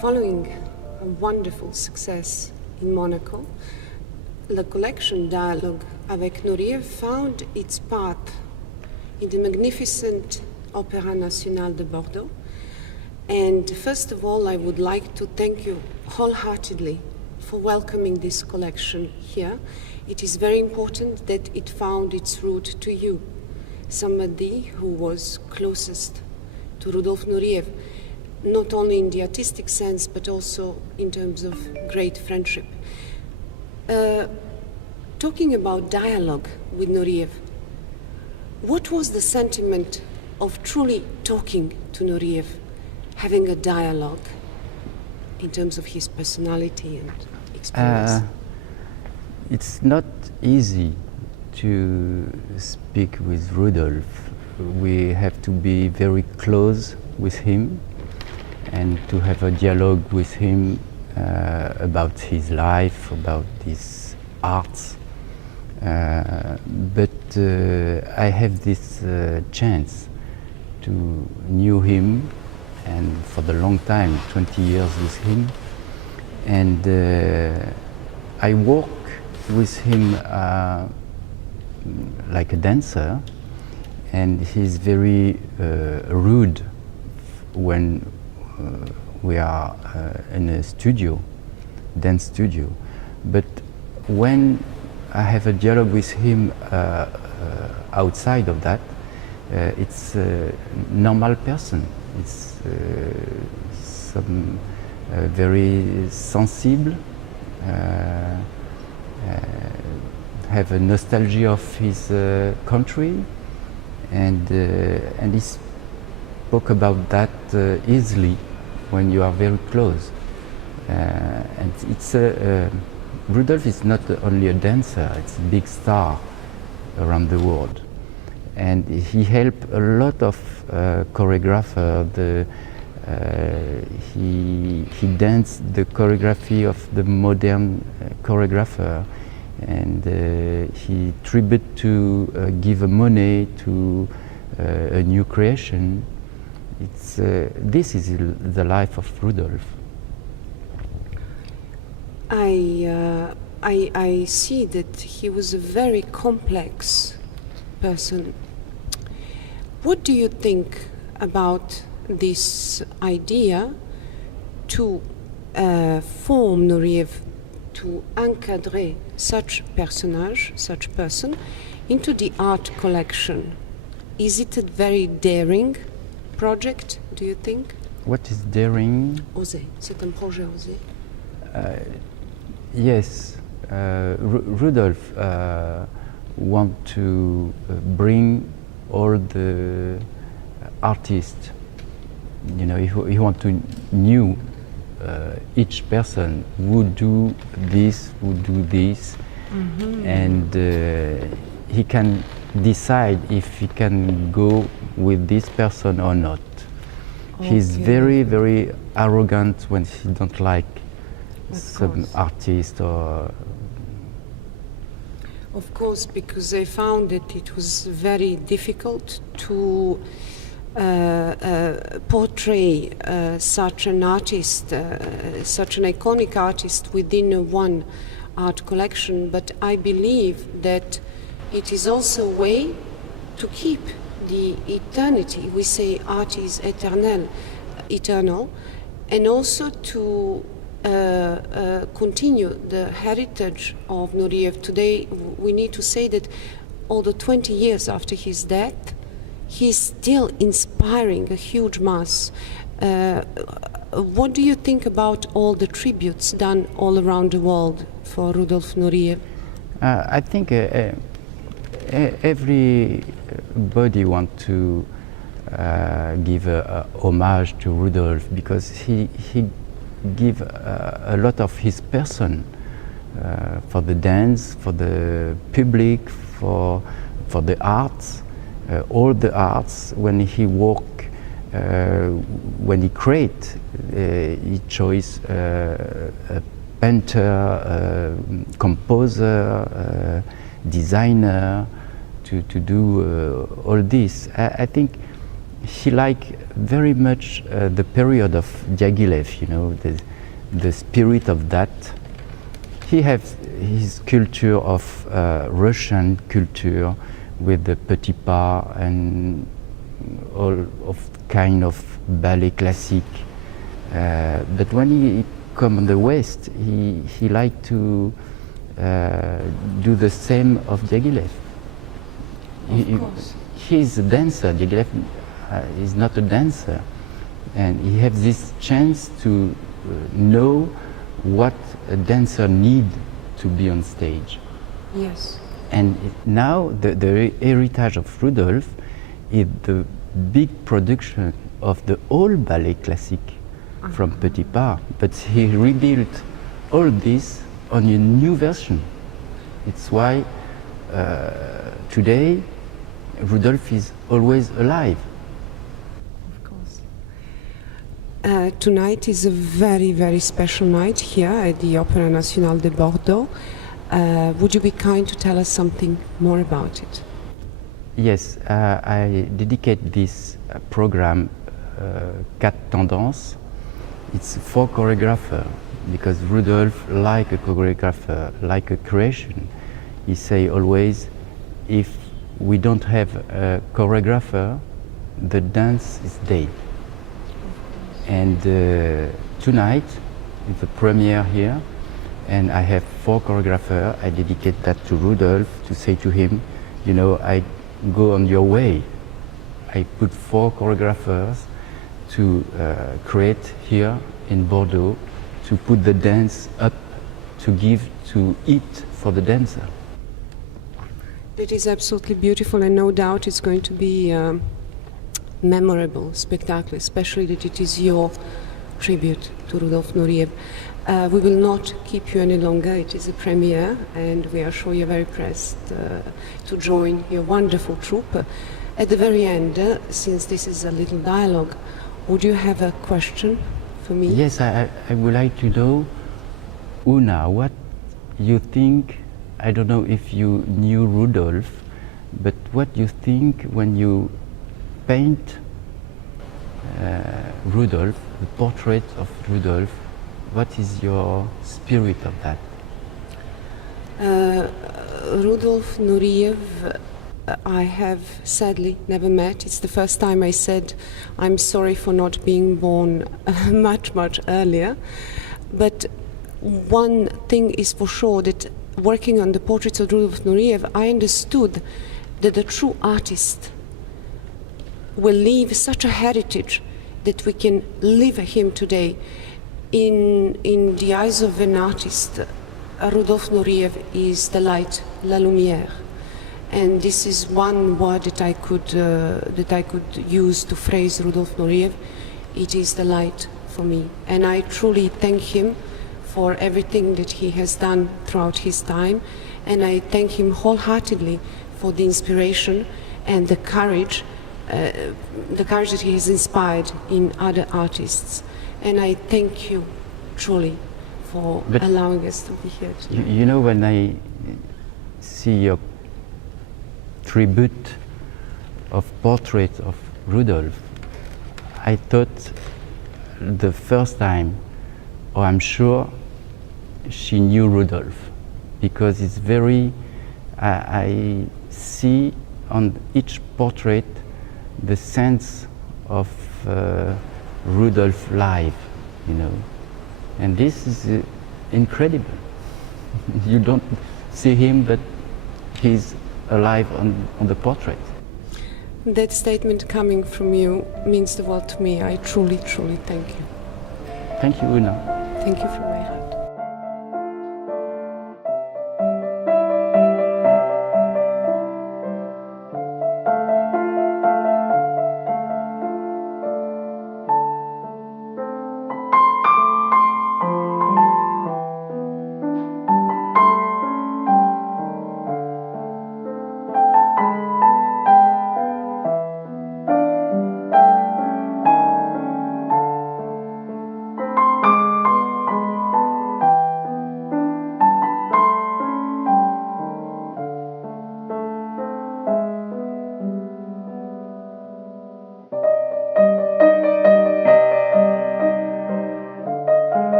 Following a wonderful success in Monaco, the collection Dialogue avec Nureyev found its path in the magnificent Opéra National de Bordeaux. And first of all, I would like to thank you wholeheartedly for welcoming this collection here. It is very important that it found its route to you, somebody who was closest to Rudolf Nureyev, not only in the artistic sense, but also in terms of great friendship. Talking about dialogue with Nureyev, what was the sentiment of truly talking to Nureyev, having a dialogue in terms of his personality and experience? It's not easy to speak with Rudolf. We have to be very close with him and to have a dialogue with him about his life, about his arts. But I have this chance to know him, and for the long time, 20 years with him, and I work with him like a dancer, and he's very rude when we are in a studio, dance studio. But when I have a dialogue with him outside of that, it's a normal person. It's some very sensible, have a nostalgia of his country, and he spoke about that easily when you are very close. And it's Rudolf is not only a dancer; it's a big star around the world, and he helped a lot of choreographers. He danced the choreography of the modern choreographer, and he tried to give money to a new creation. This is the life of Rudolf. I see that he was a very complex person. What do you think about this idea to form Nureyev, to encadrer such personnage, such person, into the art collection? Is it a very daring project, do you think? What is daring? Osé, c'est un projet osé. Yes, Rudolf want to bring all the artists. You know, he want to know each person who do this, and he can decide if he can go with this person or not. Okay. He's very, very arrogant when he don't like some artist or. Of course, because I found that it was very difficult to portray such an artist, such an iconic artist within one art collection, but I believe that it is also a way to keep the eternity. We say art is eternal, and also to continue the heritage of Nureyev. Today, we need to say that although 20 years after his death, he's still inspiring a huge mass. What do you think about all the tributes done all around the world for Rudolf Nureyev? I think everybody wants to give a homage to Rudolf, because he give a lot of his person for the dance, for the public, for the arts, all the arts. When he work, when he create, he chose a painter, a composer, designer to do all this. I think he liked very much the period of Diaghilev, you know, the spirit of that. He has his culture of Russian culture with the petit pas and all of kind of ballet classique. But when he come on the West, he liked to do the same of Diaghilev. He's a dancer. Diaghilev is not a dancer, and he has this chance to know what a dancer need to be on stage. Yes. And now the heritage of Rudolf is the big production of the old ballet classique from Petit Pas, but he rebuilt all this on a new version. It's why today Rudolf is always alive. Of course. Tonight is a very, very special night here at the Opéra National de Bordeaux. Would you be kind to tell us something more about it? Yes, I dedicate this program, Quatre Tendances. It's for choreographer, because Rudolf, like a choreographer, like a creation, he say always, if we don't have a choreographer, the dance is dead. And tonight is the premiere here, and I have 4 choreographers. I dedicate that to Rudolf to say to him, you know, I go on your way. I put 4 choreographers to create here in Bordeaux, to put the dance up, to give, to eat for the dancer. It is absolutely beautiful, and no doubt it's going to be a memorable spectacle, especially that it is your tribute to Rudolf Nureyev. We will not keep you any longer. It is a premiere, and we are sure you're very pressed to join your wonderful troupe. At the very end, since this is a little dialogue, would you have a question for me? Yes, I would like to know, Una, what you think, I don't know if you knew Rudolf, but what you think when you paint Rudolf, the portrait of Rudolf, what is your spirit of that? Rudolf Nureyev, I have sadly never met. It's the first time I said I'm sorry for not being born much earlier. But one thing is for sure, that working on the portraits of Rudolf Nureyev, I understood that the true artist will leave such a heritage that we can live him today. In the eyes of an artist, Rudolf Nureyev is the light, la lumière. And this is one word that I could use to phrase Rudolf Nureyev. It is the light for me. And I truly thank him for everything that he has done throughout his time. And I thank him wholeheartedly for the inspiration and the courage that he has inspired in other artists. And I thank you truly for allowing us to be here today. You know, when I see your tribute of portrait of Rudolf, I thought the first time, or I'm sure she knew Rudolf, because it's very, I see on each portrait the sense of Rudolf live, you know, and this is incredible. You don't see him, but he's alive on the portrait. That statement coming from you means the world to me. I truly thank you. Thank you, Una. Thank you from my heart.